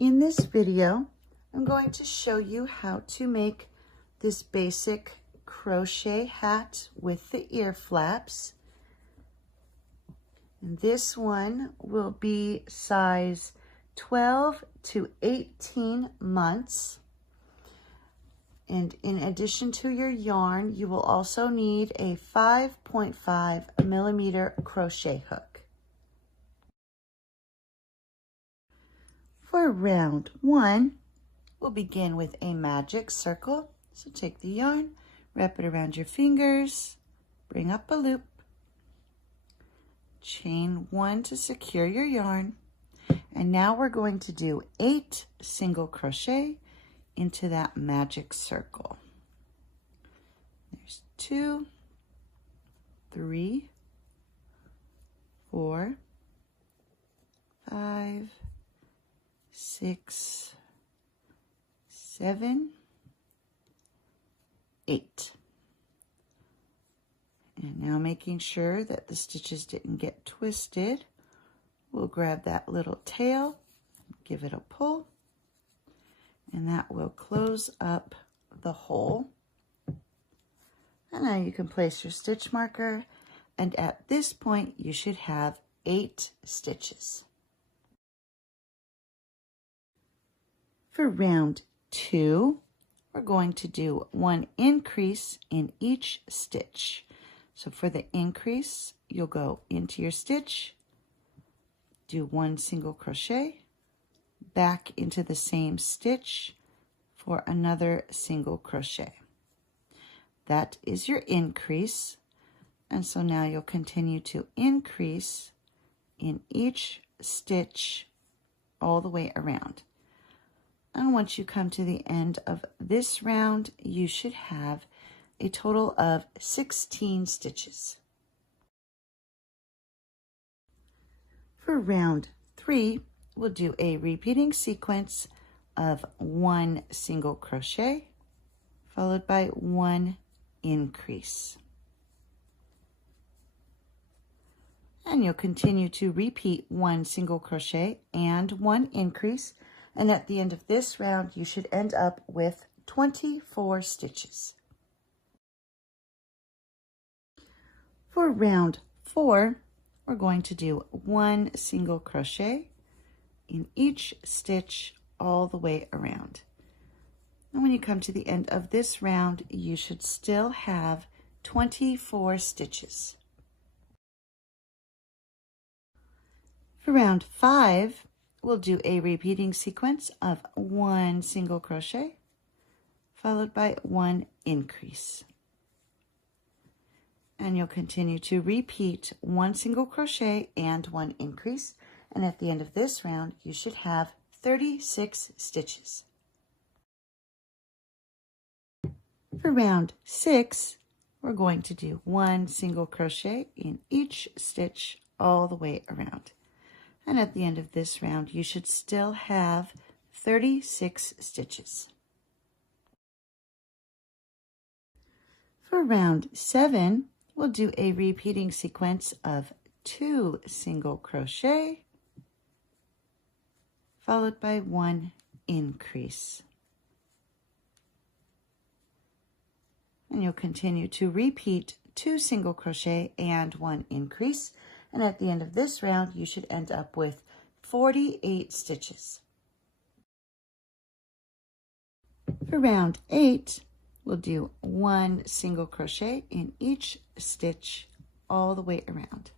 In this video, I'm going to show you how to make this basic crochet hat with the ear flaps. And this one will be size 12 to 18 months. And in addition to your yarn, you will also need a 5.5 millimeter crochet hook. For round 1, we'll begin with a magic circle. So take the yarn, wrap it around your fingers, bring up a loop, chain 1 to secure your yarn, and now we're going to do 8 single crochet into that magic circle. There's 2, 3, 4, 5, 6, 7, 8. And now making sure that the stitches didn't get twisted, we'll grab that little tail, give it a pull, and that will close up the hole. And now you can place your stitch marker, and at this point you should have 8 stitches. For round 2, we're going to do 1 increase in each stitch. So for the increase, you'll go into your stitch, do 1 single crochet, back into the same stitch for another single crochet. That is your increase. And so now you'll continue to increase in each stitch all the way around. And once you come to the end of this round, you should have a total of 16 stitches. For round 3, we'll do a repeating sequence of 1 single crochet followed by 1 increase. And you'll continue to repeat 1 single crochet and 1 increase. And at the end of this round, you should end up with 24 stitches. For round 4, we're going to do 1 single crochet in each stitch all the way around. And when you come to the end of this round, you should still have 24 stitches. For round 5, we'll do a repeating sequence of 1 single crochet followed by 1 increase. And you'll continue to repeat 1 single crochet and 1 increase. And at the end of this round, you should have 36 stitches. For round 6, we're going to do 1 single crochet in each stitch all the way around. And at the end of this round, you should still have 36 stitches. For round 7, we'll do a repeating sequence of 2 single crochet followed by 1 increase. And you'll continue to repeat 2 single crochet and 1 increase. And at the end of this round, you should end up with 48 stitches. For round 8, we'll do 1 single crochet in each stitch all the way around.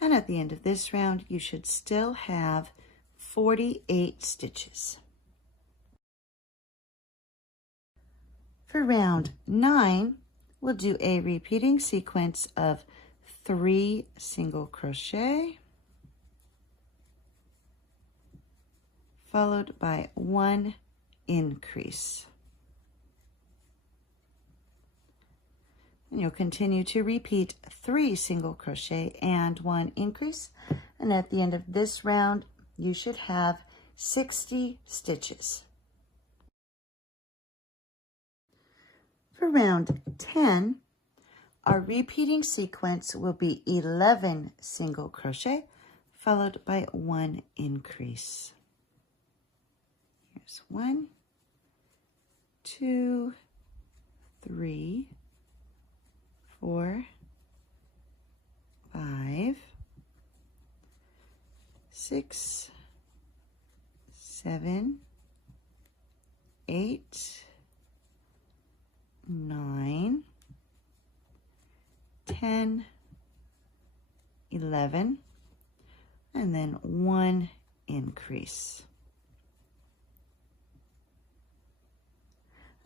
And at the end of this round, you should still have 48 stitches. For round 9, we'll do a repeating sequence of 3 single crochet followed by 1 increase. And you'll continue to repeat 3 single crochet and 1 increase. And at the end of this round, you should have 60 stitches. For round 10, our repeating sequence will be 11 single crochet followed by 1 increase. Here's 1, 2, 3, 4, 5, 6, 7, 8, 9, 10, 11, and then 1 increase.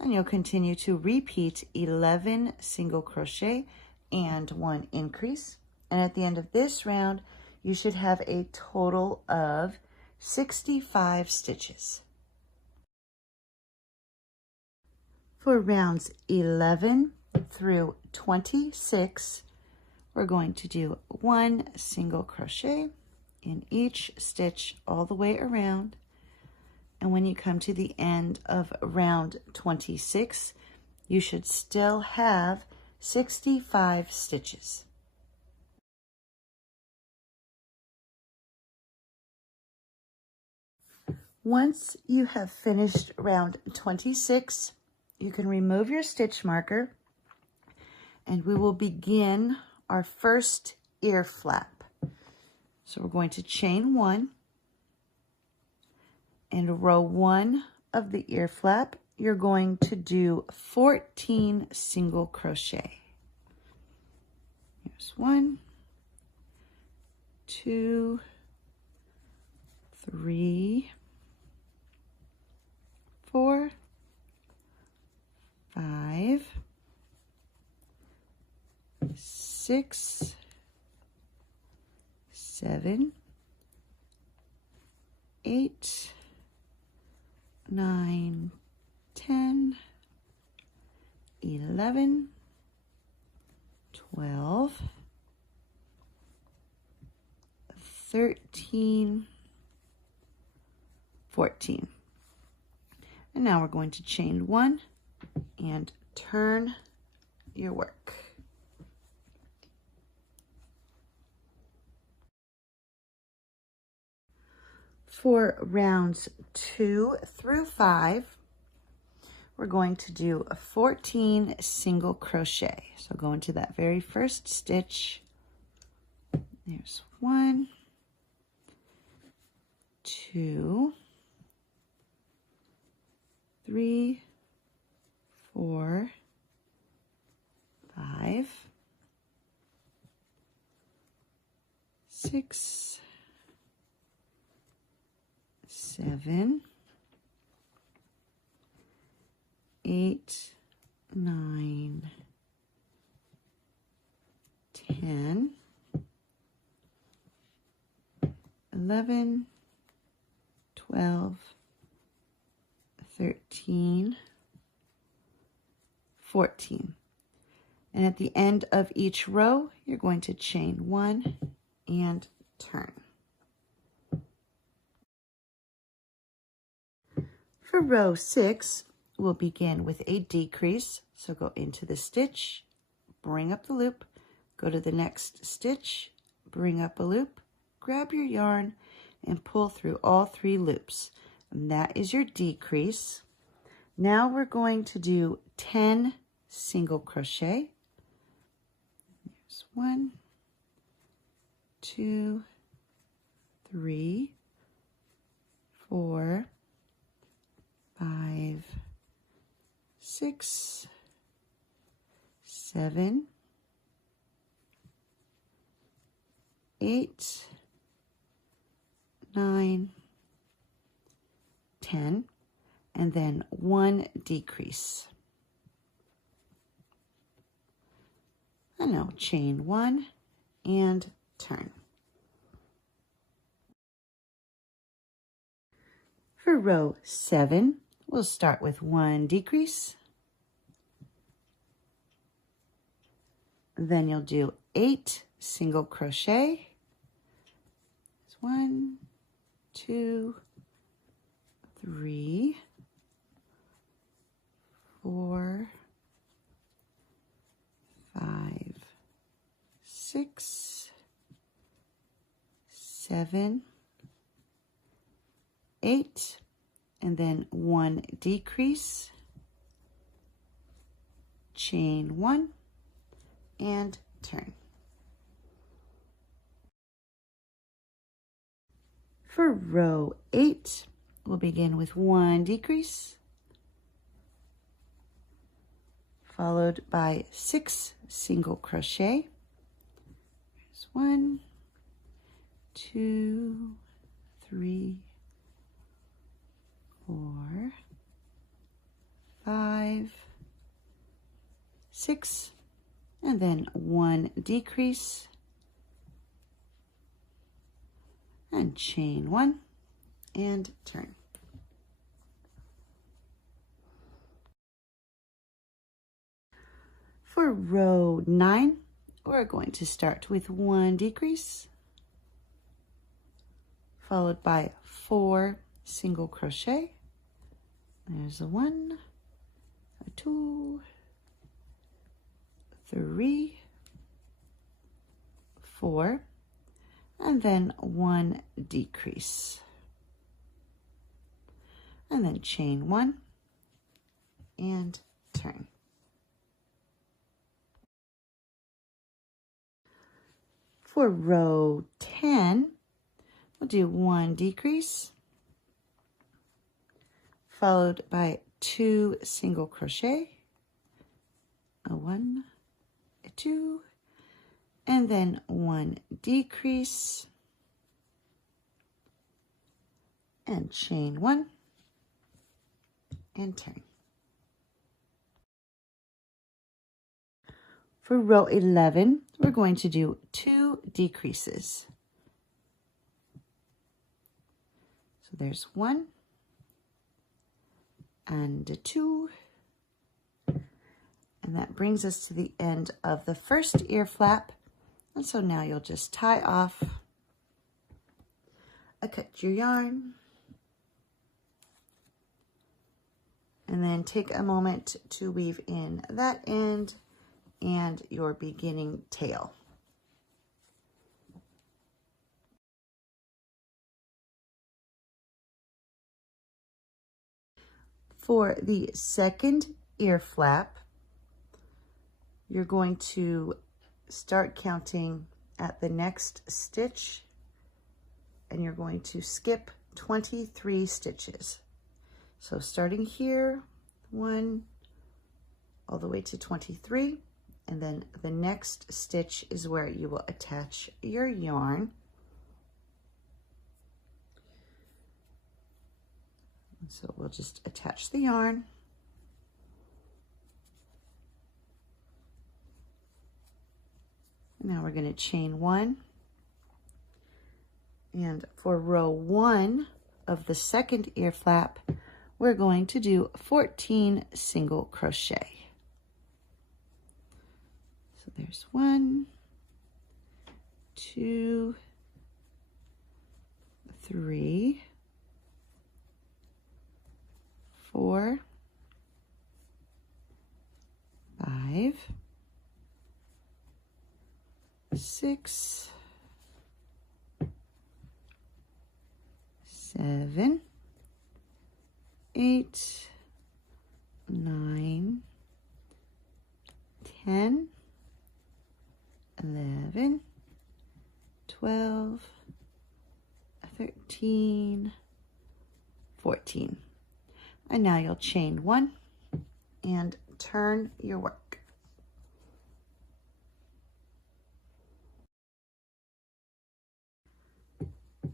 And you'll continue to repeat 11 single crochet and 1 increase. And at the end of this round, you should have a total of 65 stitches. For rounds 11 through 26, we're going to do 1 single crochet in each stitch all the way around. And when you come to the end of round 26, you should still have 65 stitches. Once you have finished round 26, you can remove your stitch marker and we will begin our first ear flap. So we're going to chain 1 and row 1 of the ear flap. You're going to do 14 single crochet. Here's 1, 2, 3, 4, 5, 6, 7, 8, 9, 10, 11, 12, 13, 14. And now we're going to chain 1 and turn your work. For rounds 2 through 5, we're going to do 14 single crochet. So go into that very first stitch. There's 1, 2, 3, 4, 5, 6, 7, 8, 9, 10, 11, 12, 13, 14. And at the end of each row, you're going to chain 1 and turn. For row 6, we'll begin with a decrease. So go into the stitch, bring up the loop, go to the next stitch, bring up a loop, grab your yarn, and pull through all 3 loops. And that is your decrease. Now we're going to do 10 single crochet. There's 1, 2, 3, 4, 5, 6, 7, 8, 9, 10, and then 1 decrease. And now chain 1 and turn. For row 7, we'll start with 1 decrease. Then you'll do 8 single crochet. 1, 2, 3, 4, 5, 6, 7, 8, and then 1 decrease, chain 1, and turn. For row 8, we'll begin with 1 decrease, followed by 6 single crochet. There's 1, 2, 3, 4, 5, 6, and then 1 decrease, and chain 1 and turn. For row 9, we're going to start with 1 decrease, followed by 4 single crochet. There's a 1, a 2, 3, 4, and then 1 decrease, and then chain 1 and turn. For row 10, we'll do 1 decrease, followed by 2 single crochet, a 1, a 2, and then 1 decrease, and chain 1 and turn. For row 11, we're going to do 2 decreases. So there's 1 and a 2, and that brings us to the end of the first ear flap. And so now you'll just tie off, cut your yarn, and then take a moment to weave in that end and your beginning tail. For the second ear flap, you're going to start counting at the next stitch, and you're going to skip 23 stitches. So starting here, 1 all the way to 23, and then the next stitch is where you will attach your yarn. So we'll just attach the yarn. Now we're going to chain 1. And for row 1 of the second ear flap, we're going to do 14 single crochet. So there's 1, 2, 3, 4, 5, 6, 7, 8, 9, 10, 11, 12, 13, 14. And now you'll chain 1 and turn your work.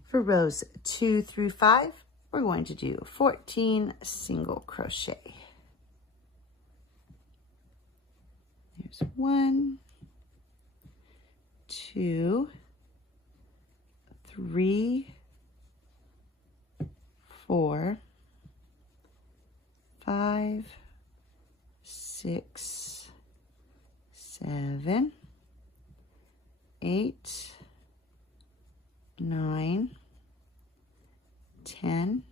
For rows 2 through 5, we're going to do 14 single crochet. There's 1, 2, 3, 4, 5, 6, 7, 8, 9, 10,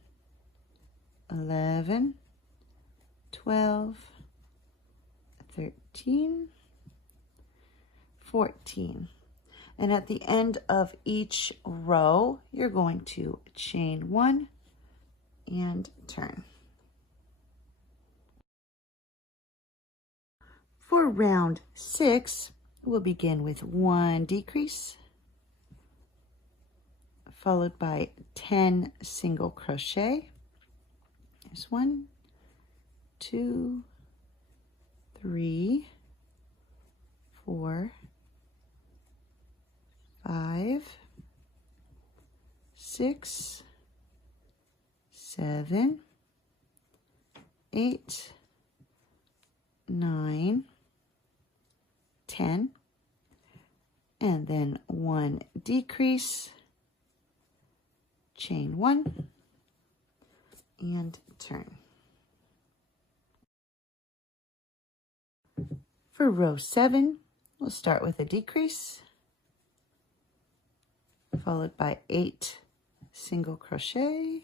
11, 12, 13, 14. And at the end of each row, you're going to chain 1 and turn. For round 6, we'll begin with 1 decrease, followed by 10 single crochet. There's 1, 2, 3, 4, 5, 6, 7, 8, 9, 10, and then 1 decrease, chain 1, and turn. For row 7, we'll start with a decrease, followed by 8 single crochet.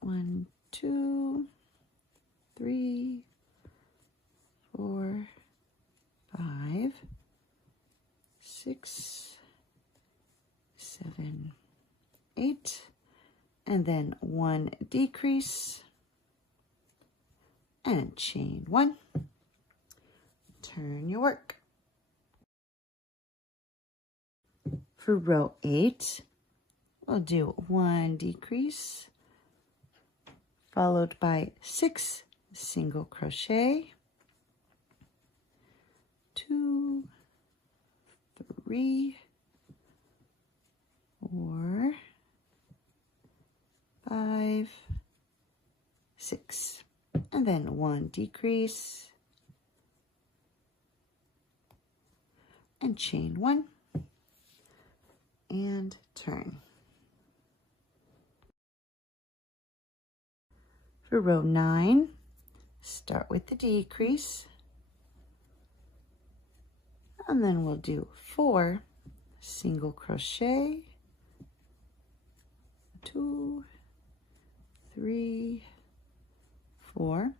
1, 2, 3, 4, 5, 6, 7, 8, and then 1 decrease and chain 1. Turn your work. For row 8, we'll do 1 decrease, followed by 6 single crochet, 2, 3, 4, 5, 6, and then 1 decrease and chain 1 and turn. For row 9, start with the decrease, and then we'll do 4 single crochet, 2, 3, 4,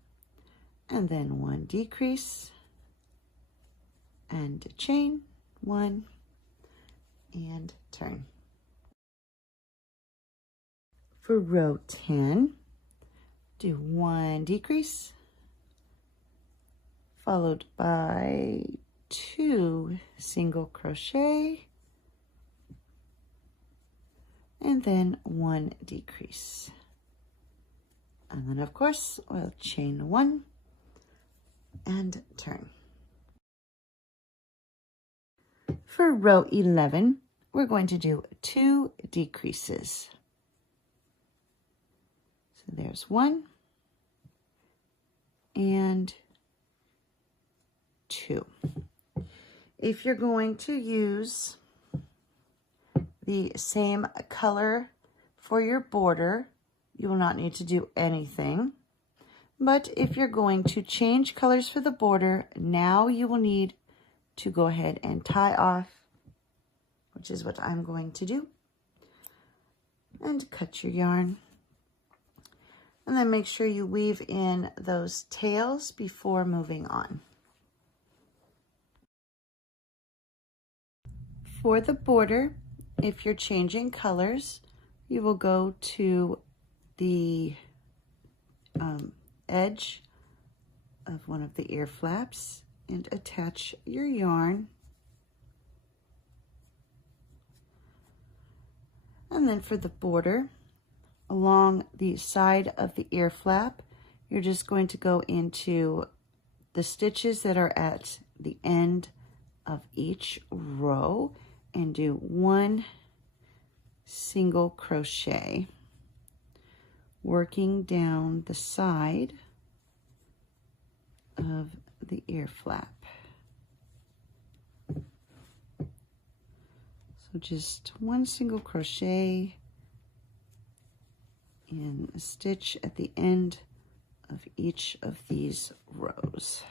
and then 1 decrease and chain 1 and turn. For row 10, do 1 decrease, followed by 2 single crochet, and then 1 decrease. And then, of course, we'll chain 1 and turn. For row 11, we're going to do 2 decreases. So there's 1 and 2. If you're going to use the same color for your border, you will not need to do anything. But if you're going to change colors for the border, now you will need to go ahead and tie off, which is what I'm going to do, and cut your yarn. And then make sure you weave in those tails before moving on. For the border, if you're changing colors, you will go to the edge of one of the ear flaps and attach your yarn. And then for the border, along the side of the ear flap, you're just going to go into the stitches that are at the end of each row and do 1 single crochet, working down the side of the ear flap. So just 1 single crochet in a stitch at the end of each of these rows.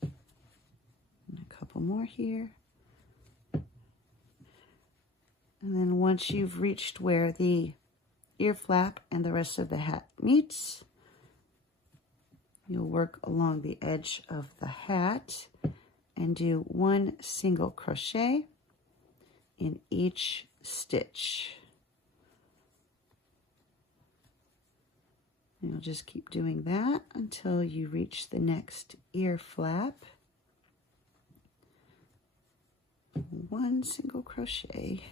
And a couple more here. And then once you've reached where the ear flap and the rest of the hat meets, you'll work along the edge of the hat and do 1 single crochet in each stitch. And you'll just keep doing that until you reach the next ear flap. One single crochet.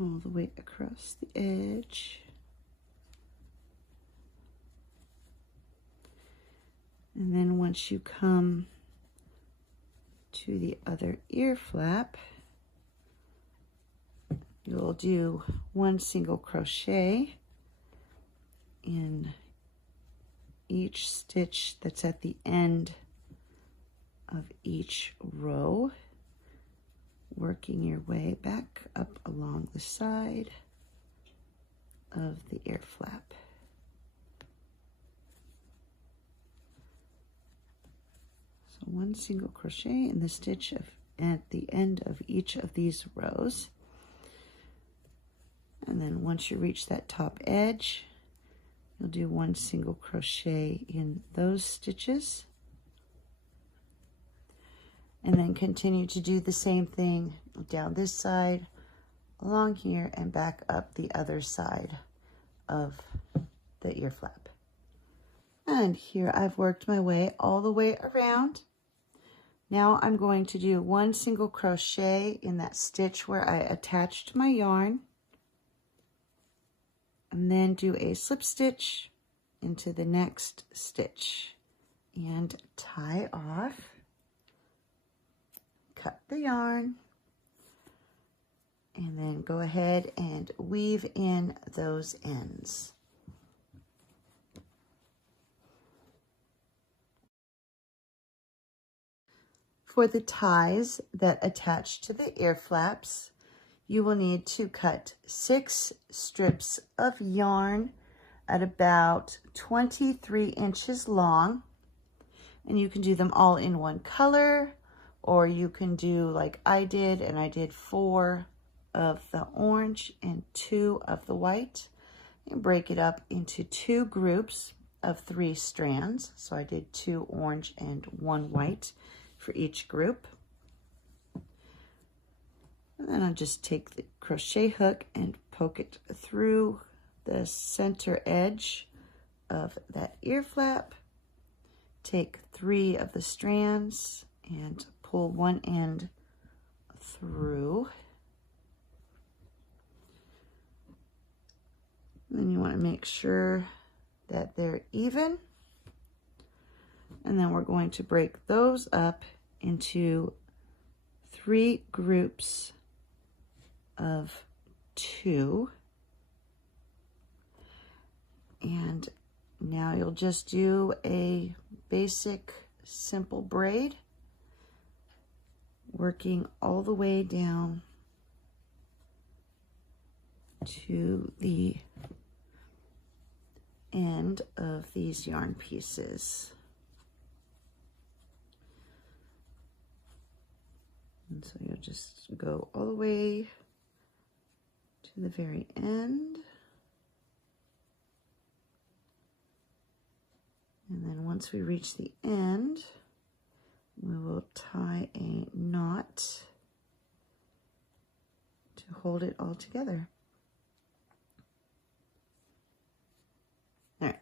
All the way across the edge. And then once you come to the other ear flap, you'll do one single crochet in each stitch that's at the end of each row, working your way back up along the side of the ear flap. So one single crochet in the stitch at the end of each of these rows. And then once you reach that top edge, you'll do one single crochet in those stitches. And then continue to do the same thing down this side, along here, and back up the other side of the ear flap. And here I've worked my way all the way around. Now I'm going to do one single crochet in that stitch where I attached my yarn, and then do a slip stitch into the next stitch and tie off. Cut the yarn, and then go ahead and weave in those ends. For the ties that attach to the ear flaps, you will need to cut 6 strips of yarn at about 23 inches long, and you can do them all in one color, or you can do like I did, and I did 4 of the orange and 2 of the white, and break it up into 2 groups of 3 strands. So I did 2 orange and 1 white for each group. And then I'll just take the crochet hook and poke it through the center edge of that ear flap. Take 3 of the strands and pull one end through. And then you want to make sure that they're even. And then we're going to break those up into 3 groups of 2. And now you'll just do a basic simple braid, working all the way down to the end of these yarn pieces. And so you'll just go all the way to the very end. And then once we reach the end, we will tie a knot to hold it all together. All right.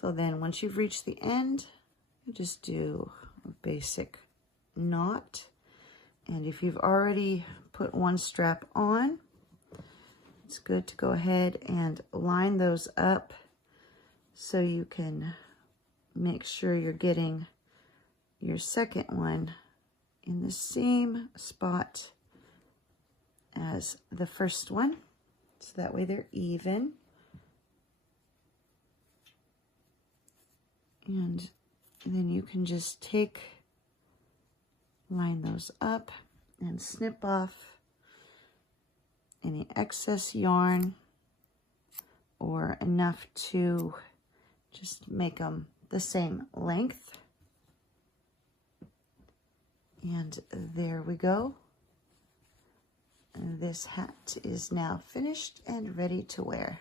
So then once you've reached the end, you just do a basic knot. And if you've already put one strap on, it's good to go ahead and line those up so you can make sure you're getting your second one in the same spot as the first one, so that way they're even. And then you can just line those up and snip off any excess yarn, or enough to just make them the same length. And there we go. This hat is now finished and ready to wear.